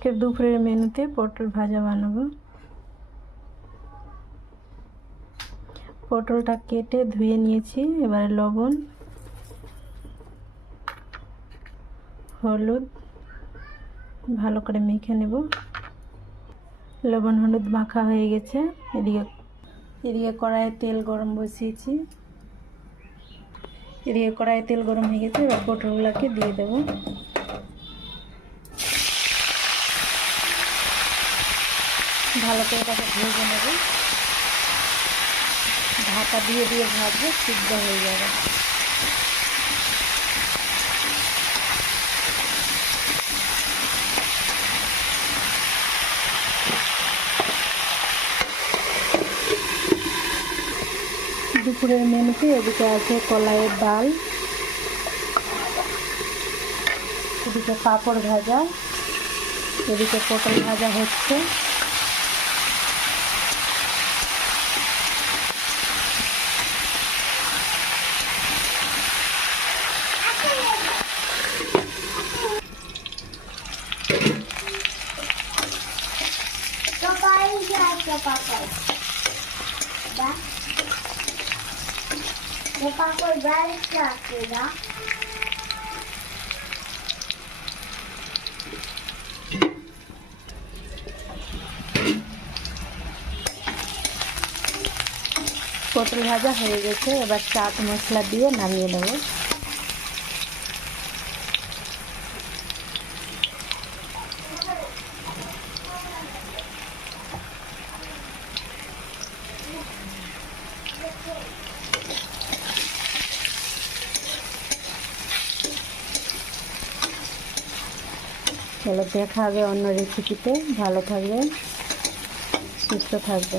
দুপুরের মেনুতে পটল ভাজা বানাবো। পটলটা কেটে ধুয়ে নিয়েছি। এবারে লবণ, হলুদ ভালো করে মেখে নেব। লবণ হলুদ মাখা হয়ে গেছে। এদিকে কড়াইয়ে তেল গরম বসিয়েছি। এদিকে কড়াইয়ে তেল গরম হয়ে গেছে। এবার পটলগুলোকে দিয়ে দেবো। ভালো করে এটাকে ভেজে নেব। ঢাকা দিয়ে দিয়ে ভাজবো, সিদ্ধ হয়ে যাবে। দুপুরের মেনুতে এদিকে আছে কলাইয়ের ডাল, এদিকে পাঁপড় ভাজা, এদিকে পটল ভাজা হচ্ছে। পটল ভাজা হয়ে গেছে। এবার চাট মশলা দিয়ে নামিয়ে নেব। চলো দেখা হবে অন্য রেসিপিতে। ভালো থাকবে, সুস্থ থাকবে।